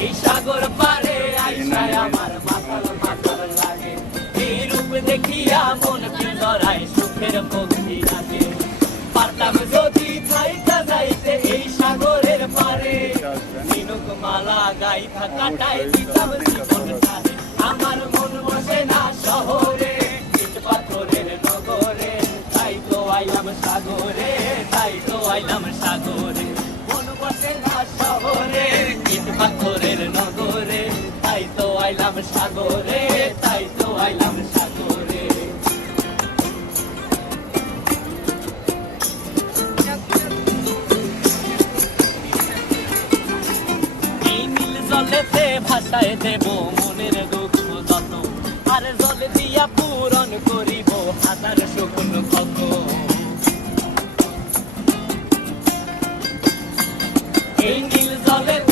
এই সাগর পারে আইসায় আমার মাতাল মাতাল লাগে এই রূপ দেখিয়া মন পিঞ্জরায় সুখের পক্ষী লাগে পারতাম যদি থাইকা যাইতে এই সাগরের পারে ঝিনুক মালা গাইথা কাটাই দিতাম জীবনটারে আমার মন বসে না শহরে ইট পাথরের নগরে তাই তো আইলাম সাগরে তাই তো আইলাম সাগরে মন বসে না শহরে ইট পাথরের নগরে তাই তো আইলাম সাগরে তাই তো আইলাম সাগরে এই নীল জলেতে ভাসায় দেব মনের দুঃখ যত আর জল দিয়া পূরণ করিব হাজার শুকন ক্ষত এই নীল জলেতে